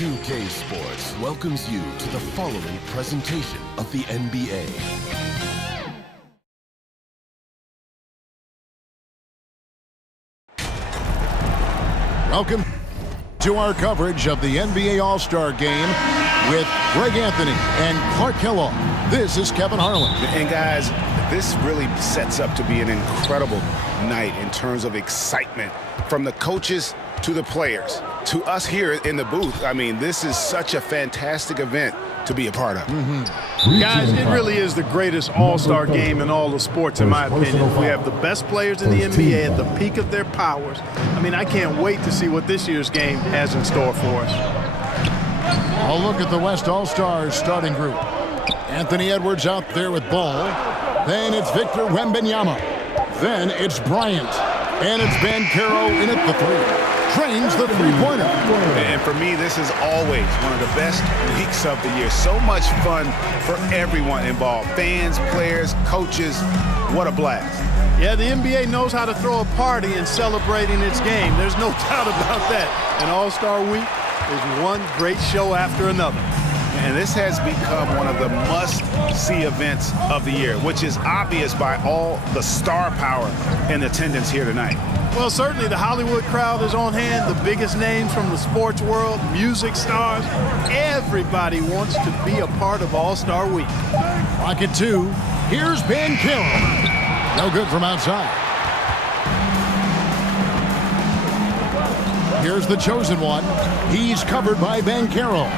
2K Sports welcomes you to the following presentation of the NBA. Welcome to our coverage of the NBA All-Star Game with Greg Anthony and Clark Kellogg. This is Kevin Harlan. And guys, this really sets up to be an incredible night in terms of excitement from the coaches to the players to us here in the booth. I mean, this is such a fantastic event to be a part of. Guys, it really is the greatest all-star game in all the sports, in my opinion. We have the best players in the NBA at the peak of their powers. I mean, I can't wait to see what this year's game has in store for us. A look at the West All-Stars starting group. Anthony Edwards out there with ball. Then it's Victor Wembanyama. Then it's Bryant. And it's Banchero in at the three. Trains the three-pointer. And for me, this is always one of the best weeks of the year. So much fun for everyone involved. Fans, players, coaches. What a blast. Yeah, the NBA knows how to throw a party in celebrating its game. There's no doubt about that. And All-Star Week is one great show after another. And this has become one of the must-see events of the year, which is obvious by all the star power and attendance here tonight. Well, certainly the Hollywood crowd is on hand, the biggest names from the sports world, music stars. Everybody wants to be a part of All-Star Week. Rocket 2. Here's Banchero. No good from outside. Here's the chosen one. He's covered by Banchero.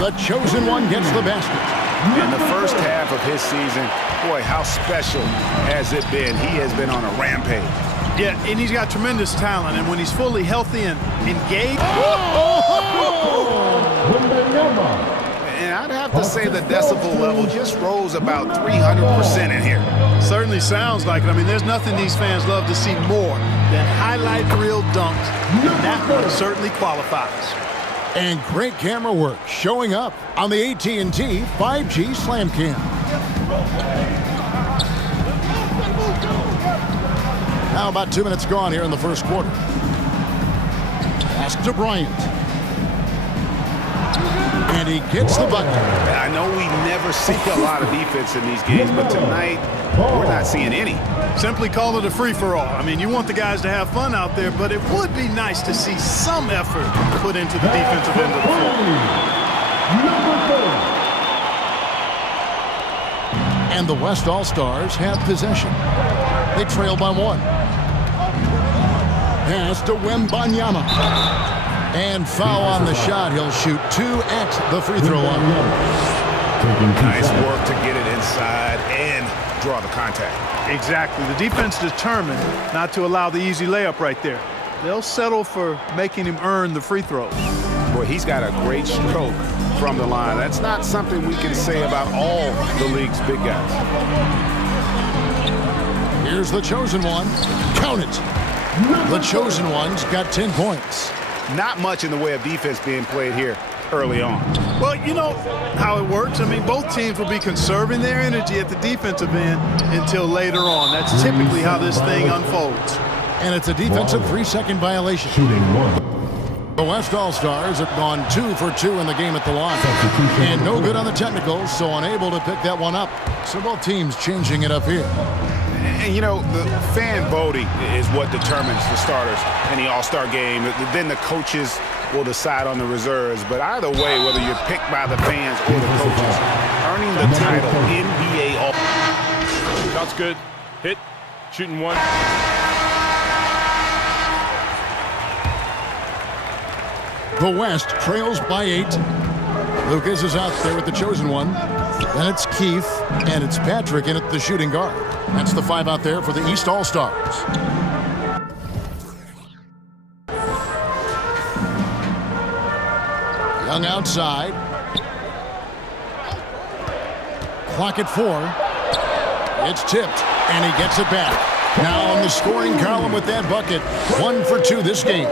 The chosen one gets the basket. In the first half of his season, boy, how special has it been? He has been on a rampage. Yeah, and he's got tremendous talent, and when he's fully healthy and engaged. And I'd have to say the decibel level just rose about 300% in here. Certainly sounds like it. I mean, there's nothing these fans love to see more than highlight reel dunks, and that one certainly qualifies. And great camera work showing up on the AT&T 5G Slam Cam. Now about 2 minutes gone here in the first quarter. Pass to Bryant. And he gets the bucket. I know we never see a lot of defense in these games, but tonight we're not seeing any. Simply call it a free-for-all. I mean, you want the guys to have fun out there, but it would be nice to see some effort put into the defensive end of the floor. And the West All-Stars have possession. They trail by one. Pass to Wembanyama. And foul on the shot. He'll shoot 2 at the free throw line. Nice work to get it inside and draw the contact. Exactly. The defense determined not to allow the easy layup right there. They'll settle for making him earn the free throws. Boy, he's got a great stroke from the line. That's not something we can say about all the league's big guys. Here's the chosen one. Count it. The chosen one's got 10 points. Not much in the way of defense being played here early on. Well, you know how it works. I mean, both teams will be conserving their energy at the defensive end until later on. That's typically how this thing unfolds. And it's a defensive 3-second violation. The West All-Stars have gone 2 for 2 in the game at the line. And no good on the technicals, so unable to pick that one up. So both teams changing it up here. And, you know, the fan voting is what determines the starters in the All-Star game. Then the coaches will decide on the reserves. But either way, whether you're picked by the fans or the coaches, earning the title NBA All-Star. Shot's good. Hit. Shooting one. The West trails by 8. Lucas is out there with the chosen one. Then it's Keith, and it's Patrick in at the shooting guard. That's the 5 out there for the East All-Stars. Young outside. Clock at 4. It's tipped, and he gets it back. Now on the scoring column with that bucket. 1 for 2 this game.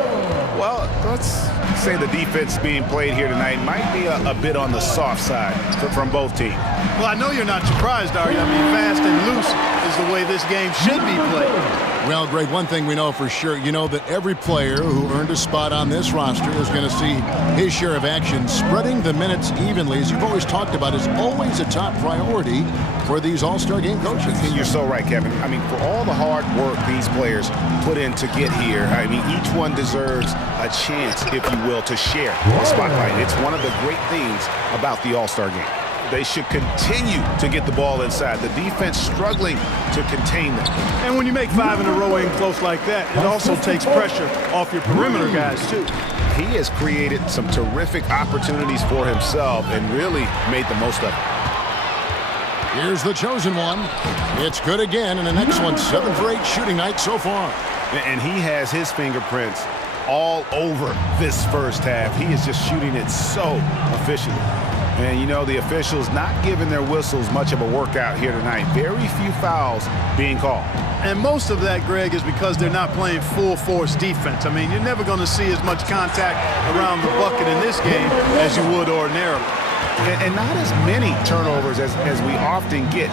Well, let's say the defense being played here tonight might be a bit on the soft side from both teams. Well, I know you're not surprised, are you? I mean, fast and loose is the way this game should be played. Well, Greg, one thing we know for sure, you know that every player who earned a spot on this roster is going to see his share of action. Spreading the minutes evenly, as you've always talked about, is always a top priority for these All-Star Game coaches. And you're so right, Kevin. I mean, for all the hard work these players put in to get here, I mean, each one deserves a chance, if you will, to share the spotlight. It's one of the great things about the All-Star Game. They should continue to get the ball inside. The defense struggling to contain them. And when you make 5 in a row in close like that, it also takes pressure off your perimeter guys, too. He has created some terrific opportunities for himself and really made the most of it. Here's the chosen one. It's good again, and an excellent 7 for 8 shooting night so far. And he has his fingerprints all over this first half. He is just shooting it so efficiently. And, you know, the officials not giving their whistles much of a workout here tonight. Very few fouls being called. And most of that, Greg, is because they're not playing full-force defense. I mean, you're never going to see as much contact around the bucket in this game as you would ordinarily. And not as many turnovers as we often get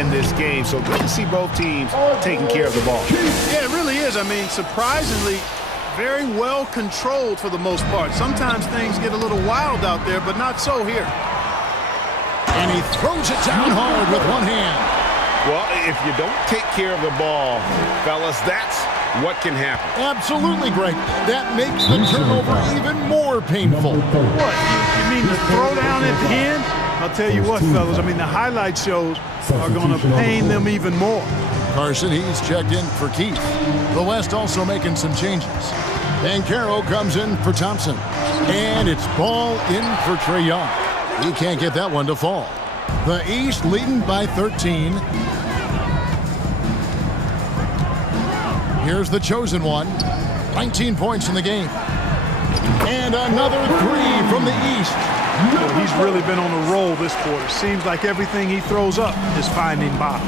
in this game. So good to see both teams taking care of the ball. Yeah, it really is. I mean, surprisingly, very well controlled for the most part. Sometimes things get a little wild out there, but not so here. And he throws it down hard with one hand. Well, if you don't take care of the ball, fellas, that's what can happen. Absolutely, Greg. That makes the turnover even more painful. What? You mean the throw down at the end? I'll tell you what, fellas. I mean, the highlight shows are going to pain them even more. Carson, he's checked in for Keith. The West also making some changes. Banchero comes in for Thompson. And it's ball in for Trae Young. He can't get that one to fall. The East leading by 13. Here's the chosen one. 19 points in the game. And another 3 from the East. Well, he's really been on a roll this quarter. Seems like everything he throws up is finding bottom.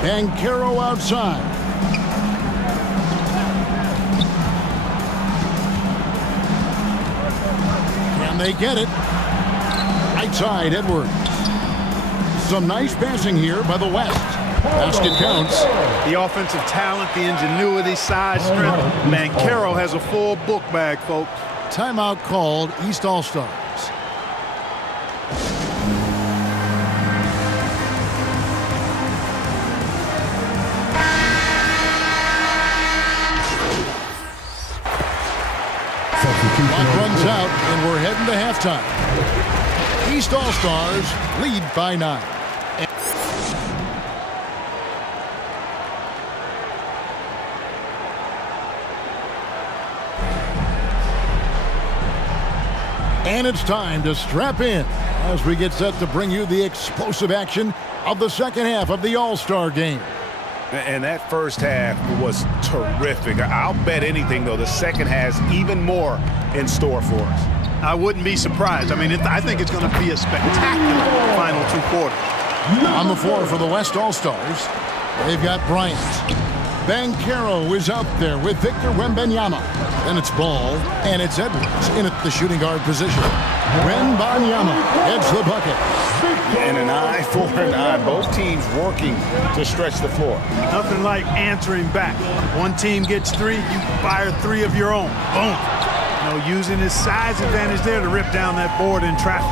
Banchero outside. Can they get it? Right side, Edwards. Some nice passing here by the West. Basket counts. The offensive talent, the ingenuity, size, strength. Banchero has a full book bag, folks. Timeout called, East All-Stars. Clock runs out, and we're heading to halftime. East All-Stars lead by 9. And it's time to strap in as we get set to bring you the explosive action of the second half of the All-Star Game. And that first half was terrific. I'll bet anything, though, the second has even more in store for us. I wouldn't be surprised. I mean, I think it's going to be a spectacular final 2 quarters. On the floor for the West All-Stars, they've got Bryant. Banchero is out there with Victor Wembanyama. Then it's Ball, and it's Edwards in at the shooting guard position. Wembanyama heads the bucket. And an eye for an eye. Both teams working to stretch the floor. Nothing like answering back. One team gets 3, you fire 3 of your own. Boom. You know, using his size advantage there to rip down that board in traffic.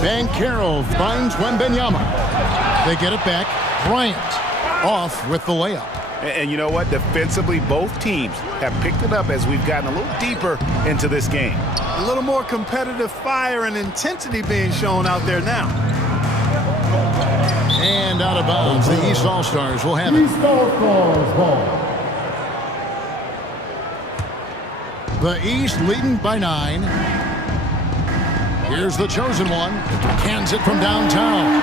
Banchero finds Wembanyama. They get it back. Bryant off with the layup. And you know what? Defensively, both teams have picked it up as we've gotten a little deeper into this game. A little more competitive fire and intensity being shown out there now. And out of bounds, the East All-Stars will have it. East All-Stars ball. The East leading by 9. Here's the chosen one. Cans it from downtown.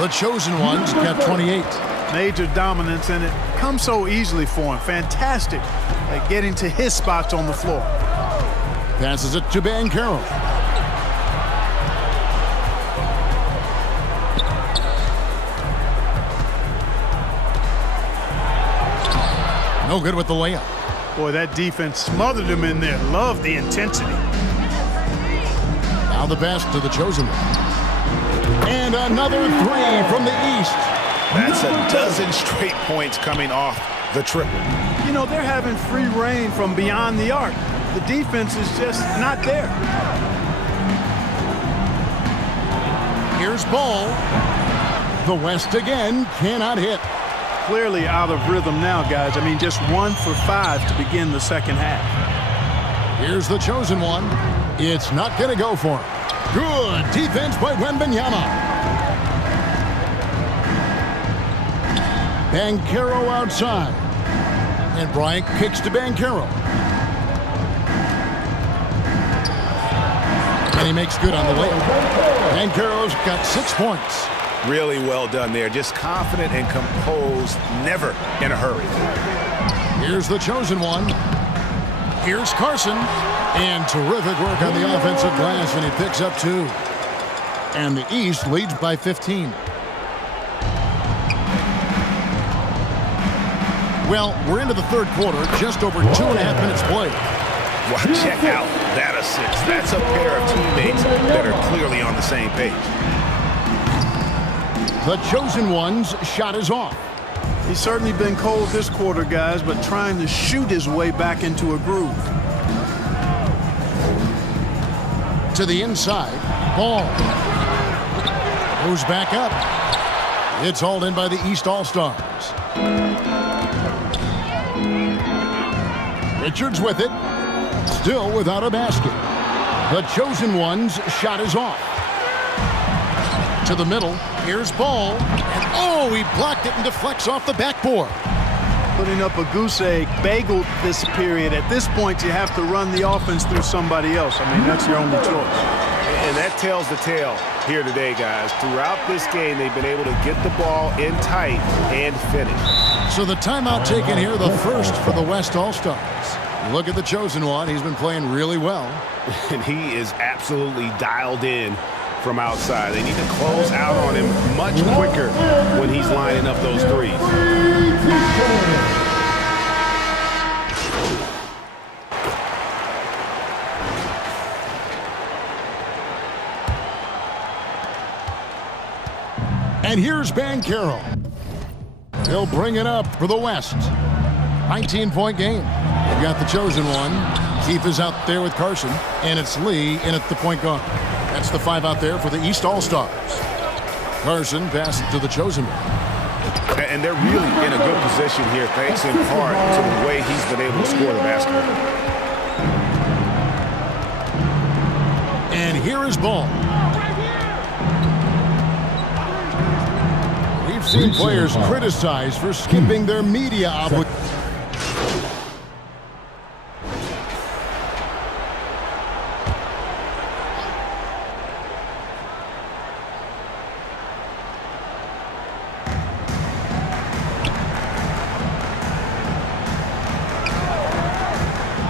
The chosen one's got 28. Major dominance, and it comes so easily for him. Fantastic at getting to his spots on the floor. Passes it to Banchero. No good with the layup. Boy, that defense smothered him in there. Love the intensity. Now the pass to the chosen one. And another three from the East. That's a dozen straight points coming off the triple. You know, they're having free reign from beyond the arc. The defense is just not there. Here's Ball. The West again cannot hit. Clearly out of rhythm now, guys. I mean, just 1 for 5 to begin the second half. Here's the chosen one. It's not going to go for him. Good defense by Wembanyama. Banchero outside. And Bryant kicks to Banchero. And he makes good on the way. Banchero's got 6 points. Really well done there. Just confident and composed, never in a hurry. Here's the chosen one. Here's Carson. And terrific work on the offensive glass, and he picks up 2. And the East leads by 15. Well, we're into the third quarter, just over 2.5 minutes played. Wow, check out that assist. That's a pair of teammates that are clearly on the same page. The chosen one's shot is off. He's certainly been cold this quarter, guys, but trying to shoot his way back into a groove. To the inside, Ball goes back up. It's hauled in by the East All-Stars. Richards with it, still without a basket. The chosen one's shot is off. To the middle, here's Ball, and oh, he blocked it and deflects off the backboard. Putting up a goose egg, bageled this period. At this point, you have to run the offense through somebody else. I mean, that's your only choice. And that tells the tale here today, guys. Throughout this game, they've been able to get the ball in tight and finish. So the timeout taken here, the first for the West All-Stars. Look at the chosen one. He's been playing really well. And he is absolutely dialed in from outside. They need to close out on him much quicker when he's lining up those threes. And here's Banchero. He'll bring it up for the West. 19-point game. They've got the chosen one. Keith is out there with Carson, and it's Lee in at the point guard. That's the 5 out there for the East All-Stars. Carson passes to the chosen one. And they're really in a good position here, thanks in part to the way he's been able to score the basketball. And here is Ball. We've seen players criticized for skipping their media obligations.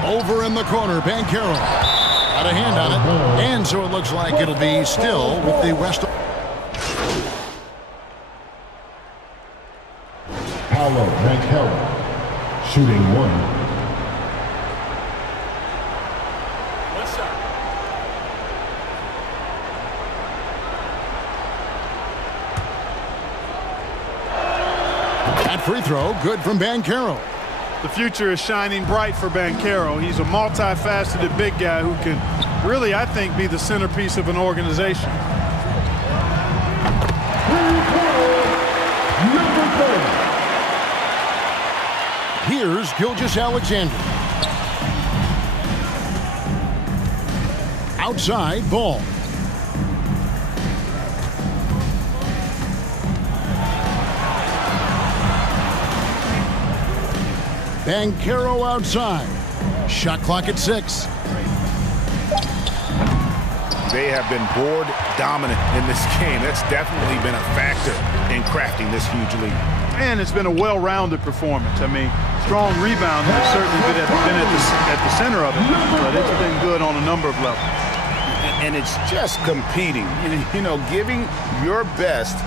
Over in the corner, Banchero. Got a hand on it. And so it looks like it'll be still with the West. Paolo Banchero, shooting 1. That free throw, good from Banchero. The future is shining bright for Banchero. He's a multifaceted big guy who can really, I think, be the centerpiece of an organization. Here's Gilgeous-Alexander. Outside, Ball. Banchero outside. Shot clock at 6. They have been board dominant in this game. That's definitely been a factor in crafting this huge lead. And it's been a well-rounded performance. I mean, strong rebounding has certainly been at the center of it, but it's been good on a number of levels. And it's just competing, you know, giving your best